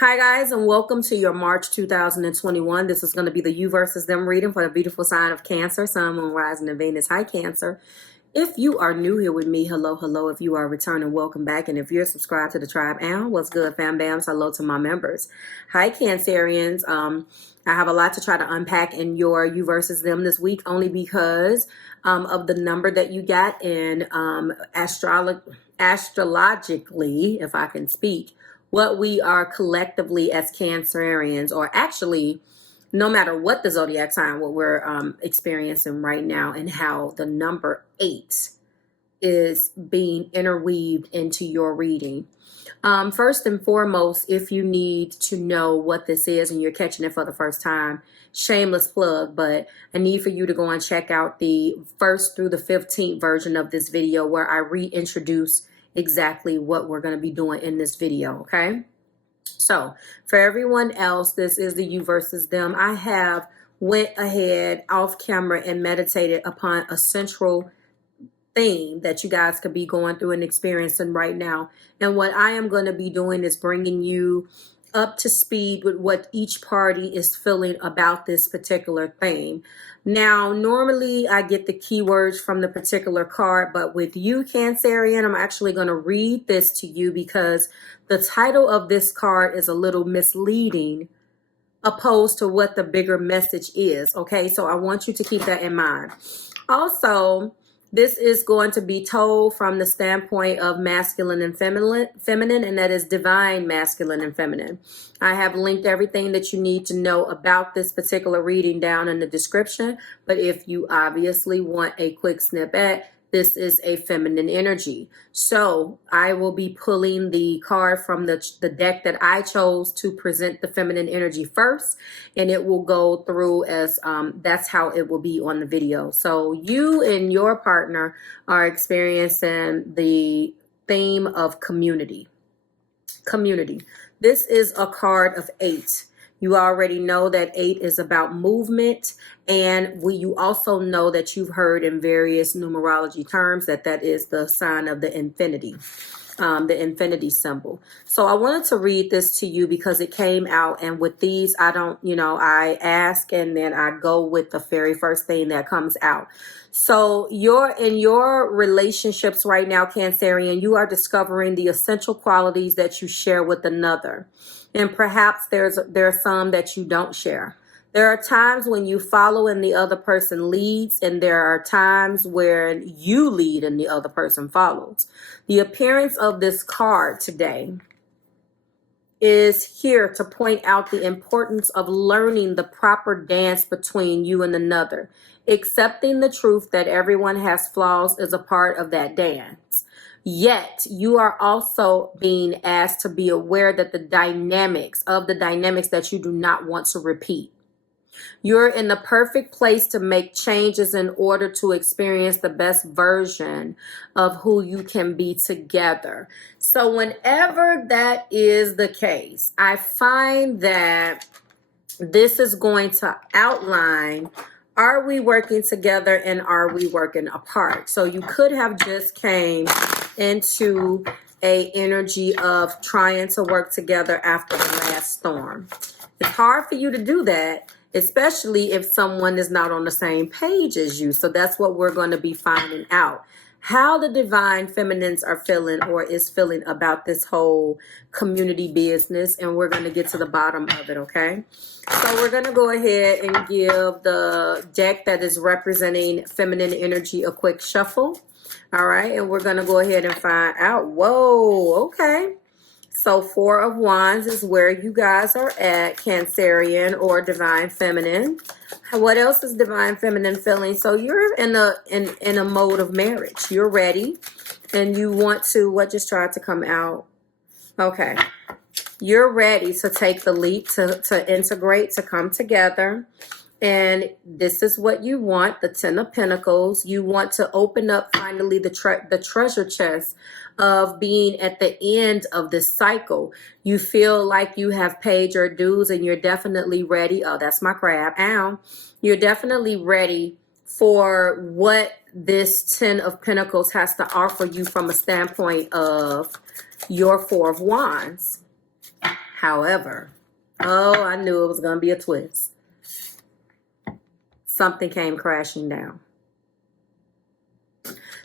Hi guys, and welcome to your March 2021. This is going to be the you versus them reading for the beautiful sign of Cancer, Sun, Moon, Rising, and Venus. Hi Cancer. If you are new here with me, hello, hello. If you are returning, welcome back. And if you're subscribed to the tribe, and what's good, fam bams? Hello to my members. Hi Cancerians. I have a lot to try to unpack in your you versus them this week, only because of the number that you got in astrologically, if I can speak, what we are collectively as Cancerians, or actually no matter what the zodiac sign, what we're experiencing right now, and how the number 8 is being interweaved into your reading. First and foremost, if you need to know what this is and you're catching it for the first time, shameless plug, but I need for you to go and check out the 1st through the 15th version of this video, where I reintroduce exactly what we're going to be doing in this video. Okay, so for everyone else, this is the you versus them. I have went ahead off camera and meditated upon a central theme that you guys could be going through and experiencing right now, and what I am going to be doing is bringing you up to speed with what each party is feeling about this particular theme. Now, normally I get the keywords from the particular card, but with you, Cancerian, I'm actually going to read this to you because the title of this card is a little misleading opposed to what the bigger message is. Okay, so I want you to keep that in mind. Also, this is going to be told from the standpoint of masculine and feminine, and that is divine masculine and feminine. I have linked everything that you need to know about this particular reading down in the description. But if you obviously want a quick snippet, this is a feminine energy. So I will be pulling the card from the deck that I chose to present the feminine energy first, and it will go through as that's how it will be on the video. So you and your partner are experiencing the theme of community. Community. This is a card of 8. You already know that 8 is about movement, and you also know that you've heard in various numerology terms that that is the sign of the infinity symbol. So I wanted to read this to you because it came out, and with these, I don't, I ask and then I go with the very first thing that comes out. So you're in your relationships right now, Cancerian, you are discovering the essential qualities that you share with another. And perhaps there are some that you don't share. There are times when you follow and the other person leads, and there are times where you lead and the other person follows. The appearance of this card today is here to point out the importance of learning the proper dance between you and another. Accepting the truth that everyone has flaws is a part of that dance. Yet you are also being asked to be aware that the dynamics that you do not want to repeat. You're in the perfect place to make changes in order to experience the best version of who you can be together. So whenever that is the case, I find that this is going to outline, are we working together and are we working apart? So you could have just came into a energy of trying to work together after the last storm. It's hard for you to do that, especially if someone is not on the same page as you. So that's what we're going to be finding out. How the divine feminines are feeling or is feeling about this whole community business. And we're going to get to the bottom of it, okay? So we're going to go ahead and give the deck that is representing feminine energy a quick shuffle. All right, and we're going to go ahead and find out. Whoa, okay. So 4 of Wands is where you guys are at, Cancerian or Divine Feminine. What else is Divine Feminine feeling? So you're in a mode of marriage. You're ready, and you want to, what just tried to come out? Okay. You're ready to take the leap, to integrate, to come together. And this is what you want, the 10 of Pentacles. You want to open up finally the treasure chest of being at the end of this cycle. You feel like you have paid your dues and you're definitely ready. Oh, that's my crab. Ow. You're definitely ready for what this 10 of Pentacles has to offer you from a standpoint of your 4 of Wands. However, oh, I knew it was going to be a twist. Something came crashing down.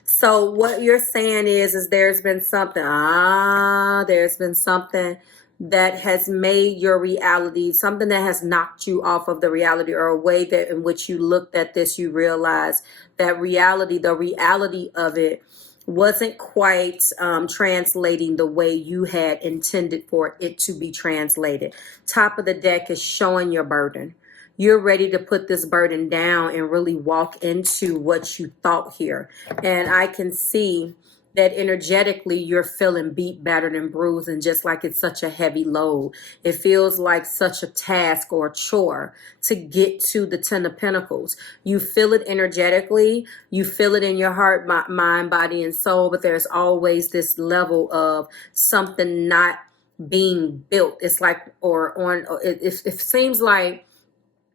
So what you're saying is there's been something, there's been something that has made your reality, something that has knocked you off of the reality, or a way that in which you looked at this, you realized that reality, the reality of it wasn't quite translating the way you had intended for it to be translated. Top of the deck is showing your burden. You're ready to put this burden down and really walk into what you thought here. And I can see that energetically you're feeling beat, battered, and bruised, and just like it's such a heavy load. It feels like such a task or a chore to get to the Ten of Pentacles. You feel it energetically, you feel it in your heart, mind, body, and soul, but there's always this level of something not being built. It's like, it seems like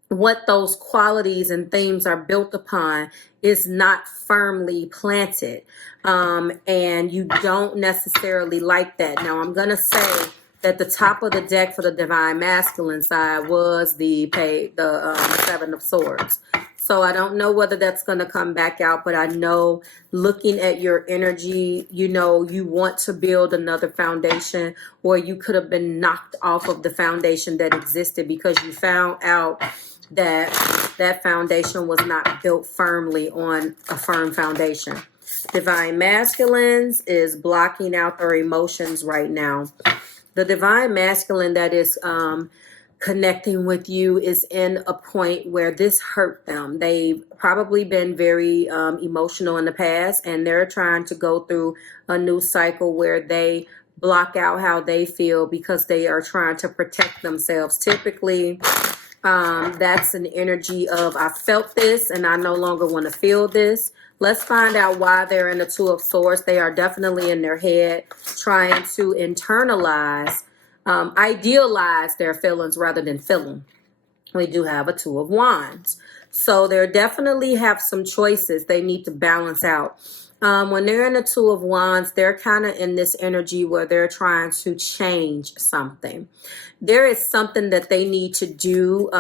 what those qualities and themes are built upon is not firmly planted. And you don't necessarily like that. Now, I'm going to say that the top of the deck for the divine masculine side was the Seven of Swords. So I don't know whether that's going to come back out, but I know looking at your energy, you know, you want to build another foundation, or you could have been knocked off of the foundation that existed because you found out that that foundation was not built firmly on a firm foundation. Divine masculines is blocking out their emotions right now. The divine masculine that is connecting with you is in a point where this hurt them. They've probably been very emotional in the past, and they're trying to go through a new cycle where they block out how they feel because they are trying to protect themselves. Typically, that's an energy of, I felt this and I no longer want to feel this. Let's find out why they're in the Two of Swords. They are definitely in their head trying to internalize, idealize their feelings rather than feel them. We do have a Two of Wands. So they definitely have some choices they need to balance out. When they're in the Two of Wands, they're kind of in this energy where they're trying to change something. There is something that they need to do,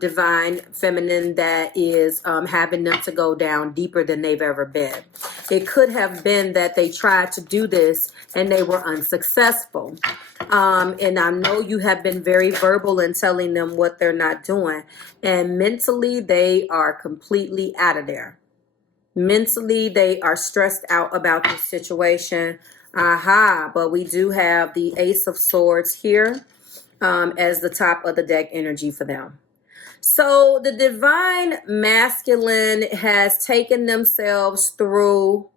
divine feminine, that is having them to go down deeper than they've ever been. It could have been that they tried to do this and they were unsuccessful. And I know you have been very verbal in telling them what they're not doing. And mentally, they are completely out of there. Mentally, they are stressed out about this situation. But we do have the Ace of Swords here as the top of the deck energy for them. So the divine masculine has taken themselves through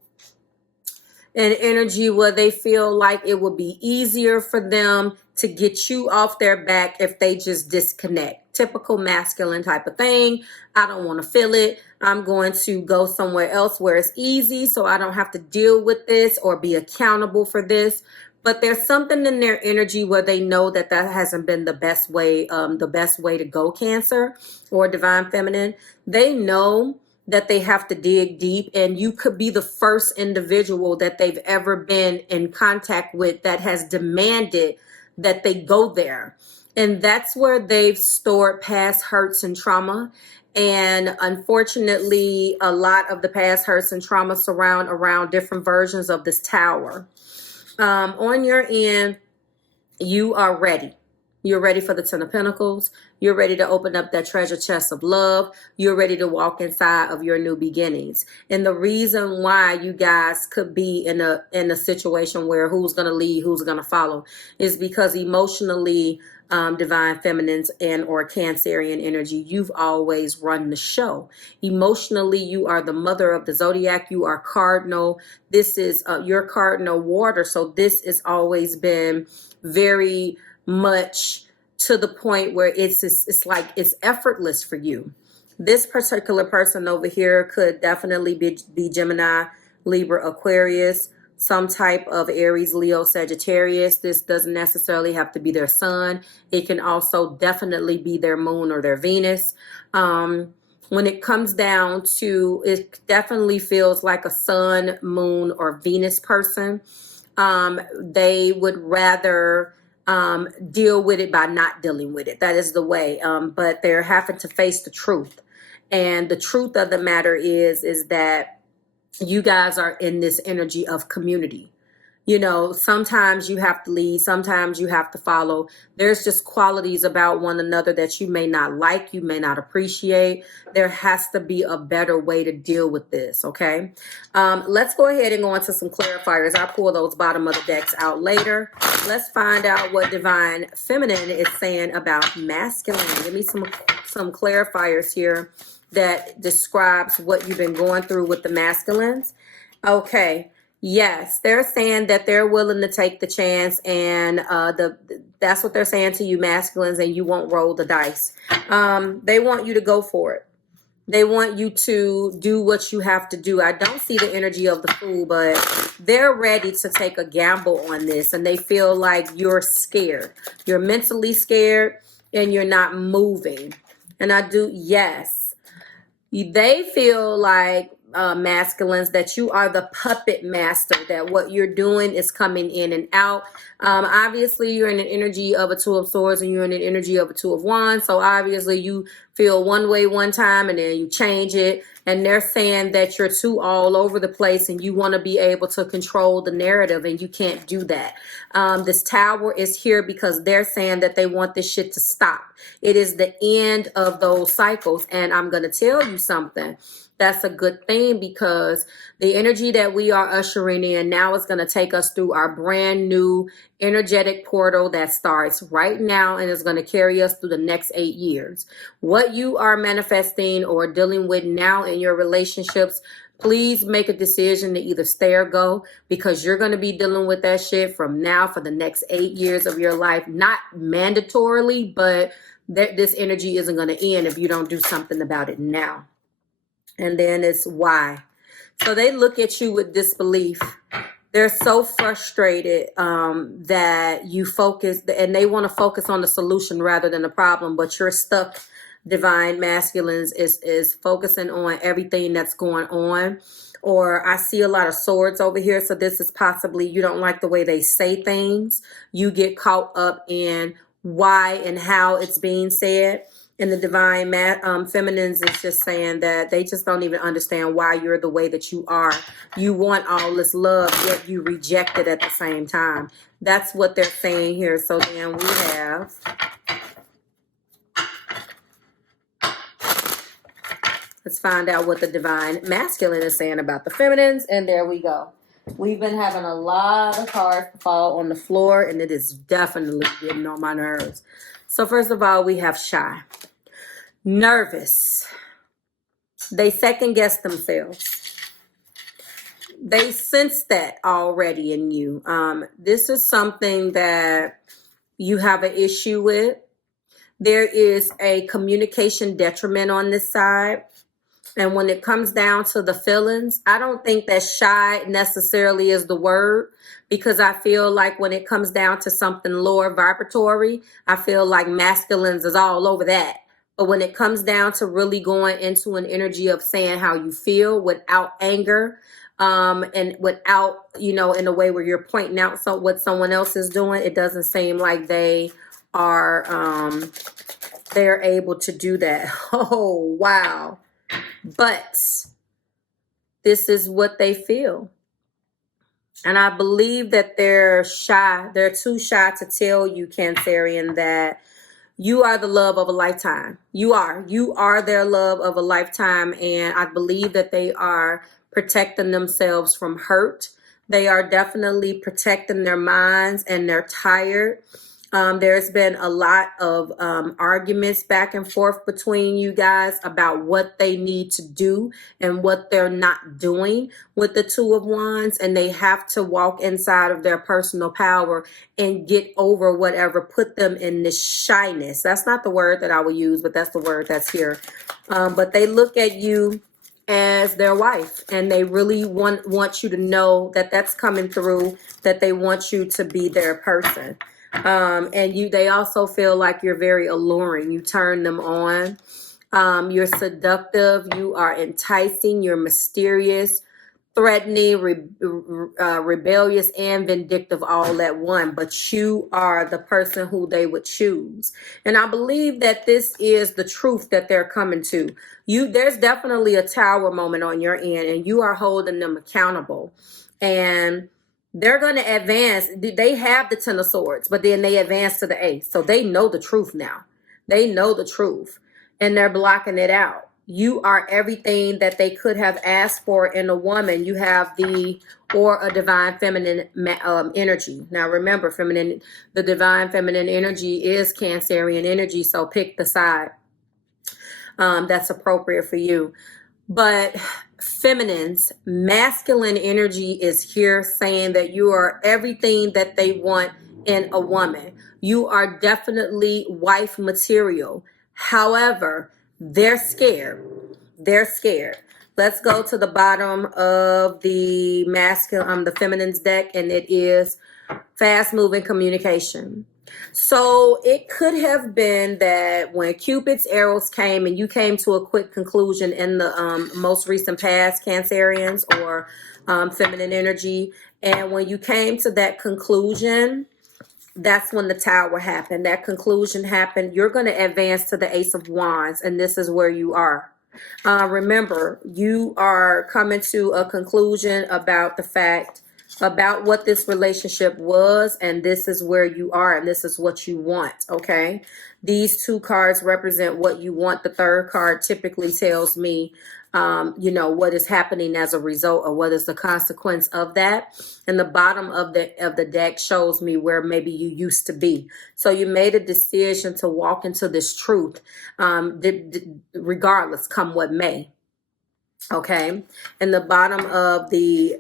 an energy where they feel like it would be easier for them to get you off their back if they just disconnect. Typical masculine type of thing. I don't want to feel it. I'm going to go somewhere else where it's easy so I don't have to deal with this or be accountable for this. But there's something in their energy where they know that that hasn't been the best way to go, Cancer or divine feminine. They know that they have to dig deep, and you could be the first individual that they've ever been in contact with that has demanded that they go there. And that's where they've stored past hurts and trauma. And unfortunately, a lot of the past hurts and trauma surround around different versions of this tower. On your end, you are ready. You're ready for the Ten of Pentacles. You're ready to open up that treasure chest of love. You're ready to walk inside of your new beginnings. And the reason why you guys could be in a situation where who's going to lead, who's going to follow, is because emotionally, divine feminines and or Cancerian energy, you've always run the show. Emotionally, you are the mother of the zodiac. You are cardinal. This is your cardinal water. So this has always been very much to the point where it's like it's effortless for you. This particular person over here could definitely be Gemini, Libra, Aquarius, some type of Aries, Leo, Sagittarius. This doesn't necessarily have to be their sun. It can also definitely be their moon or their Venus. When it comes down to, it definitely feels like a sun, moon, or Venus person. They would rather deal with it by not dealing with it. That is the way. But they're having to face the truth. And the truth of the matter is that you guys are in this energy of community. You know, sometimes you have to lead, sometimes you have to follow. There's just qualities about one another that you may not like, you may not appreciate. There has to be a better way to deal with this, okay? Let's go ahead and go into some clarifiers. I'll pull those bottom of the decks out later. Let's find out what Divine Feminine is saying about masculine. Give me some clarifiers here that describes what you've been going through with the masculines. Okay. Yes, they're saying that they're willing to take the chance, and that's what they're saying to you masculines, and you won't roll the dice. They want you to go for it. They want you to do what you have to do. I don't see the energy of the Fool, but they're ready to take a gamble on this, and they feel like you're scared. You're mentally scared, and you're not moving. And yes. They feel like masculines that you are the puppet master, that what you're doing is coming in and out. Obviously you're in an energy of a Two of Swords and you're in an energy of a Two of Wands, so obviously you feel one way one time and then you change it, and they're saying that you're too all over the place and you want to be able to control the narrative, and you can't do that. This Tower is here because they're saying that they want this shit to stop. It is the end of those cycles, and I'm going to tell you something. That's a good thing, because the energy that we are ushering in now is going to take us through our brand new energetic portal that starts right now and is going to carry us through the next 8 years. What you are manifesting or dealing with now in your relationships, please make a decision to either stay or go, because you're going to be dealing with that shit from now for the next 8 years of your life. Not mandatorily, but this energy isn't going to end if you don't do something about it now. And then it's why. So they look at you with disbelief. They're so frustrated that you focus, and they want to focus on the solution rather than the problem, but you're stuck. Divine Masculines is focusing on everything that's going on. Or I see a lot of swords over here, so this is possibly you don't like the way they say things. You get caught up in why and how it's being said. And the Divine Feminines is just saying that they just don't even understand why you're the way that you are. You want all this love, yet you reject it at the same time. That's what they're saying here. So then we have... Let's find out what the Divine Masculine is saying about the Feminines. And there we go. We've been having a lot of cards fall on the floor, and it is definitely getting on my nerves. So first of all, we have shy, nervous. They second guess themselves. They sense that already in you. This is something that you have an issue with. There is a communication detriment on this side. And when it comes down to the feelings, I don't think that shy necessarily is the word, because I feel like when it comes down to something lower vibratory, I feel like masculines is all over that. But when it comes down to really going into an energy of saying how you feel without anger, and without, in a way where you're pointing out what someone else is doing, it doesn't seem like they are, they're able to do that. Oh, wow. But this is what they feel. And I believe that they're shy. They're too shy to tell you, Cancerian, that you are the love of a lifetime. You are their love of a lifetime. And I believe that they are protecting themselves from hurt. They are definitely protecting their minds, and they're tired. There's been a lot of arguments back and forth between you guys about what they need to do and what they're not doing with the Two of Wands. And they have to walk inside of their personal power and get over whatever put them in this shyness. That's not the word that I would use, but that's the word that's here. But they look at you as their wife, and they really want you to know that that's coming through, that they want you to be their person. And they also feel like you're very alluring. You turn them on. You're seductive. You are enticing. You're mysterious. threatening, rebellious, and vindictive all at one, but you are the person who they would choose. And I believe that this is the truth that they're coming to. There's definitely a tower moment on your end, and you are holding them accountable. And they're going to advance. They have the Ten of Swords, but then they advance to the Ace. So they know the truth now. They know the truth, and they're blocking it out. You are everything that they could have asked for in a woman. You have a divine feminine energy. Now remember, the divine feminine energy is Cancerian energy. So pick the side that's appropriate for you. But feminines, masculine energy is here saying that you are everything that they want in a woman. You are definitely wife material. However, they're scared. They're scared. Let's go to the bottom of the the feminine's deck, and it is fast-moving communication. So it could have been that when Cupid's arrows came and you came to a quick conclusion in the most recent past, Cancerians or feminine energy, and when you came to that conclusion, that's when the tower happened. That conclusion happened. You're going to advance to the Ace of Wands, and this is where you are. Remember, you are coming to a conclusion about what this relationship was, and this is where you are, and this is what you want, okay? These two cards represent what you want. The third card typically tells me what is happening as a result, or what is the consequence of that. And the bottom of the deck shows me where maybe you used to be. So you made a decision to walk into this truth, regardless, come what may. Okay. And the bottom of the,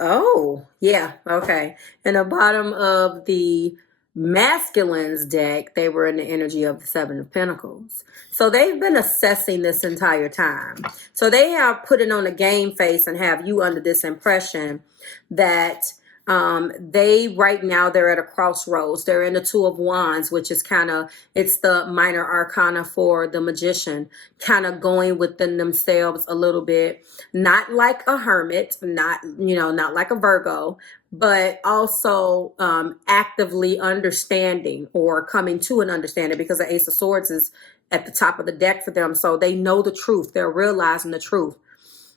in the bottom of the masculine's deck, they were in the energy of the Seven of Pentacles. So they've been assessing this entire time. So they have put it on a game face and have you under this impression that right now they're at a crossroads. They're in the Two of Wands, which is it's the minor arcana for the magician, kind of going within themselves a little bit, not like a hermit, not like a Virgo, but also actively understanding or coming to an understanding, because the Ace of Swords is at the top of the deck for them. So they know the truth. They're realizing the truth.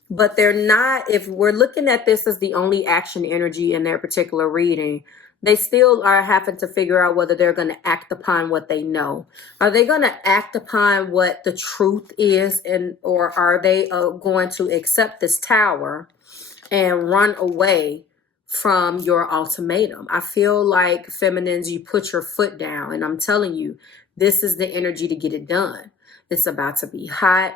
But they're not, if we're looking at this as the only action energy in their particular reading, they still are having to figure out whether they're going to act upon what they know. Are they going to act upon what the truth is, or are they going to accept this tower and run away from your ultimatum? I feel like, feminines, you put your foot down, and I'm telling you, this is the energy to get it done. It's about to be hot.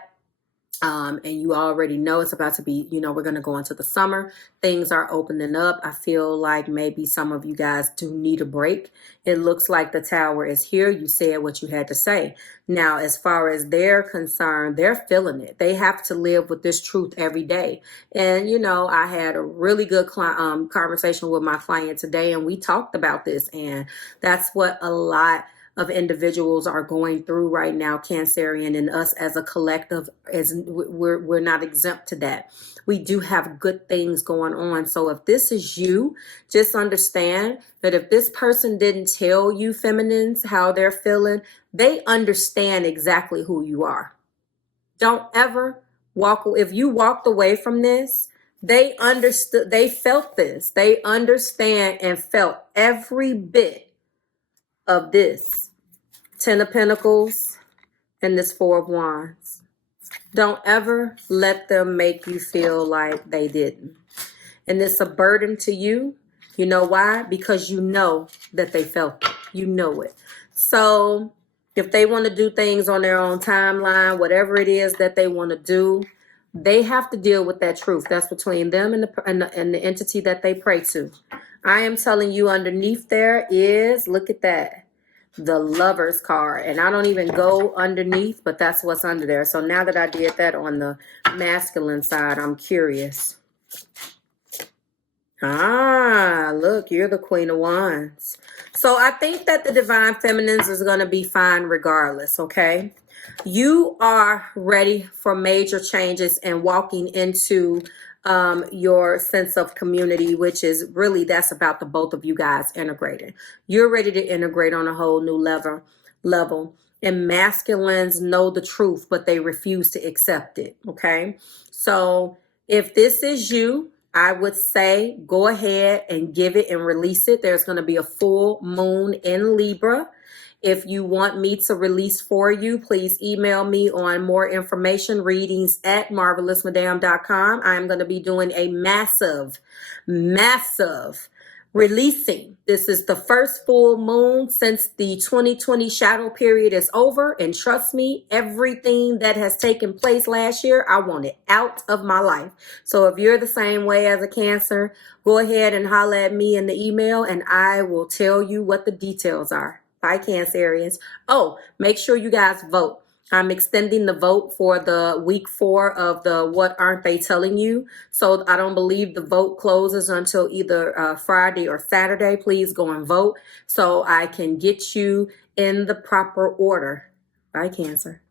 And you already know it's about to be, we're going to go into the summer. Things are opening up. I feel like maybe some of you guys do need a break. It looks like the tower is here. You said what you had to say. Now, as far as they're concerned, they're feeling it. They have to live with this truth every day. And, I had a really good conversation with my client today, and we talked about this. And that's what a lot of individuals are going through right now, Cancerian, and us as a collective, we're not exempt to that. We do have good things going on. So if this is you, just understand that if this person didn't tell you, feminines, how they're feeling, they understand exactly who you are. Don't ever if you walked away from this, they understood, they felt this. They understand and felt every bit of this Ten of Pentacles and this Four of Wands. Don't ever let them make you feel like they didn't. And it's a burden to you. You know why? Because you know that they felt it. You know it. So if they want to do things on their own timeline, whatever it is that they want to do, they have to deal with that truth. That's between them and the entity that they pray to. I am telling you, underneath there is, look at that, the Lover's card. And I don't even go underneath, but that's what's under there. So now that I did that on the masculine side, I'm curious. Look, you're the Queen of Wands. So I think that the divine feminines is going to be fine regardless, okay? You are ready for major changes and walking into your sense of community, which is really, that's about the both of you guys integrating. You're ready to integrate on a whole new level. And masculines know the truth, but they refuse to accept it. Okay. So if this is you, I would say go ahead and give it and release it. There's going to be a full moon in Libra. If you want me to release for you, please email me on more information, readingsbymarvelousmadame.com. I'm going to be doing a massive releasing. This is the first full moon since the 2020 shadow period is over. And trust me, everything that has taken place last year, I want it out of my life. So if you're the same way as a Cancer, go ahead and holler at me in the email and I will tell you what the details are. Bye, Cancerians. Oh, make sure you guys vote. I'm extending the vote for the week 4 of the What Aren't They Telling You? So I don't believe the vote closes until either Friday or Saturday. Please go and vote so I can get you in the proper order. Bye, Cancer.